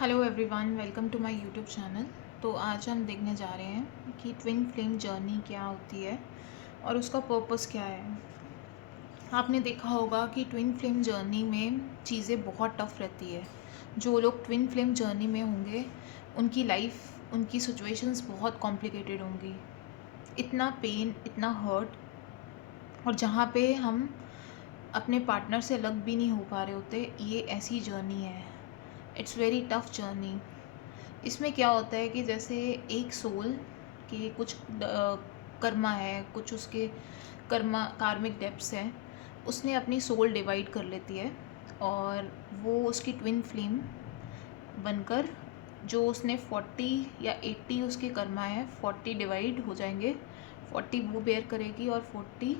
Hello everyone, welcome to my YouTube channel. तो आज हम देखने जा रहे हैं कि ट्विन फ्लेम जर्नी क्या होती है और उसका पर्पस क्या है। आपने देखा होगा कि ट्विन फ्लेम जर्नी में चीज़ें बहुत टफ रहती है। जो लोग ट्विन फ्लेम जर्नी में होंगे उनकी लाइफ, उनकी सिचुएशंस बहुत कॉम्प्लिकेटेड होंगी। इतना पेन, इतना हर्ट, और जहाँ पे हम अपने पार्टनर से अलग भी नहीं हो पा रहे होते, ये ऐसी जर्नी है। It's very tough journey. इसमें क्या होता है कि जैसे एक सोल के कुछ कर्मा है, कुछ उसके कर्मा कार्मिक डेप्थ्स हैं, उसने अपनी सोल डिवाइड कर लेती है और वो उसकी ट्विन फ्लेम बनकर, जो उसने 40 या 80 उसके कर्मा है, 40 डिवाइड हो जाएंगे। 40 वो बेयर करेगी और 40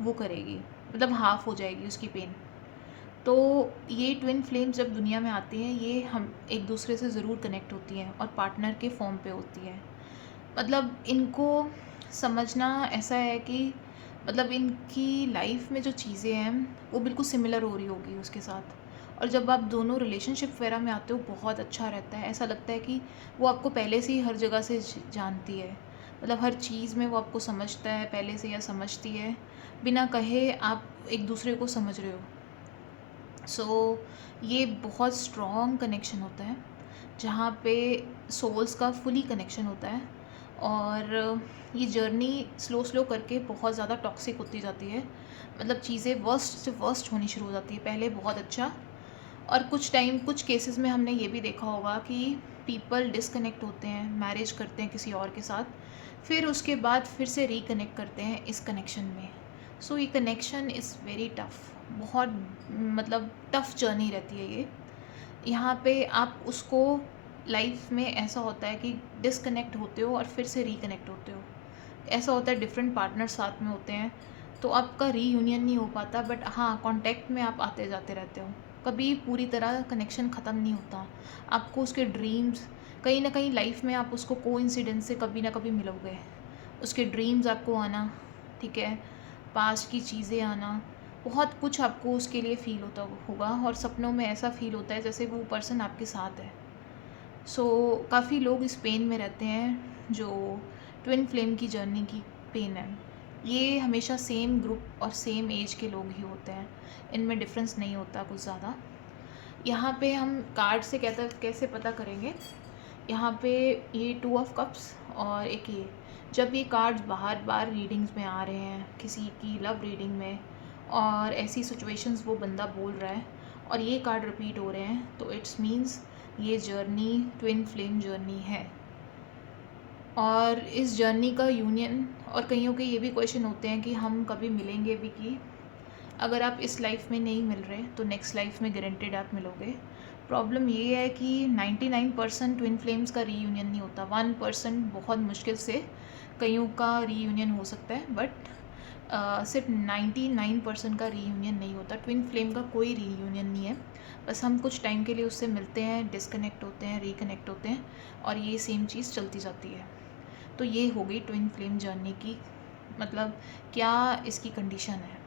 वो करेगी, मतलब हाफ हो जाएगी उसकी पेन। तो ये ट्विन फ्लेम्स जब दुनिया में आती हैं, ये हम एक दूसरे से ज़रूर कनेक्ट होती हैं और पार्टनर के फॉर्म पे होती है। मतलब इनको समझना ऐसा है कि मतलब इनकी लाइफ में जो चीज़ें हैं वो बिल्कुल सिमिलर हो रही होगी उसके साथ। और जब आप दोनों रिलेशनशिप वगैरह में आते हो, बहुत अच्छा रहता है। ऐसा लगता है कि वो आपको पहले से ही हर जगह से जानती है, मतलब हर चीज़ में वो आपको समझता है पहले से या समझती है। बिना कहे आप एक दूसरे को समझ रहे हो। ये बहुत स्ट्रॉन्ग कनेक्शन होता है जहाँ पे सोल्स का फुली कनेक्शन होता है। और ये जर्नी स्लो स्लो करके बहुत ज़्यादा टॉक्सिक होती जाती है। मतलब चीज़ें वर्स्ट से वर्स्ट होनी शुरू हो जाती है। पहले बहुत अच्छा, और कुछ केसेस में हमने ये भी देखा होगा कि पीपल डिसकनेक्ट होते हैं, मैरिज करते हैं किसी और के साथ, फिर उसके बाद फिर से रिकनेक्ट करते हैं इस कनेक्शन में। ये कनेक्शन इज़ वेरी टफ़, बहुत मतलब टफ़ जर्नी रहती है ये। यहाँ पे आप उसको लाइफ में ऐसा होता है कि डिसकनेक्ट होते हो और फिर से रिकनेक्ट होते हो। ऐसा होता है, डिफरेंट पार्टनर साथ में होते हैं तो आपका रीयूनियन नहीं हो पाता, बट हाँ, कांटेक्ट में आप आते जाते रहते हो। कभी पूरी तरह कनेक्शन ख़त्म नहीं होता। आपको उसके ड्रीम्स, कहीं ना कहीं लाइफ में आप उसको कोइंसिडेंस से कभी ना कभी मिलोगे। उसके ड्रीम्स आपको आना, ठीक है, पास्ट की चीज़ें आना, बहुत कुछ आपको उसके लिए फ़ील होता होगा। और सपनों में ऐसा फ़ील होता है जैसे वो पर्सन आपके साथ है। काफ़ी लोग इस पेन में रहते हैं जो ट्विन फ्लेम की जर्नी की पेन है। ये हमेशा सेम ग्रुप और सेम एज के लोग ही होते हैं, इनमें डिफरेंस नहीं होता कुछ ज़्यादा। यहाँ पे हम कार्ड से कैसे पता करेंगे। यहाँ पे ये 2 ऑफ कप्स और एक ये, जब ये कार्ड्स बार बार रीडिंग्स में आ रहे हैं, किसी की लव रीडिंग में, और ऐसी सिचुएशंस वो बंदा बोल रहा है और ये कार्ड रिपीट हो रहे हैं, तो इट्स मीन्स ये जर्नी ट्विन फ्लेम जर्नी है। और इस जर्नी का यूनियन, और कईयों के ये भी क्वेश्चन होते हैं कि हम कभी मिलेंगे भी, कि अगर आप इस लाइफ में नहीं मिल रहे तो नेक्स्ट लाइफ में गारंटेड आप मिलोगे। प्रॉब्लम ये है कि 99% ट्विन फ्लेम्स का रीयूनियन नहीं होता। 1% बहुत मुश्किल से कईयों का रीयूनियन हो सकता है, बट सिर्फ 99% का रीयूनियन नहीं होता। ट्विन फ्लेम का कोई रीयूनियन नहीं है। बस हम कुछ टाइम के लिए उससे मिलते हैं, डिसकनेक्ट होते हैं, रिकनेक्ट होते हैं, और ये सेम चीज़ चलती जाती है। तो ये हो गई ट्विन फ्लेम जर्नी की, मतलब क्या इसकी कंडीशन है।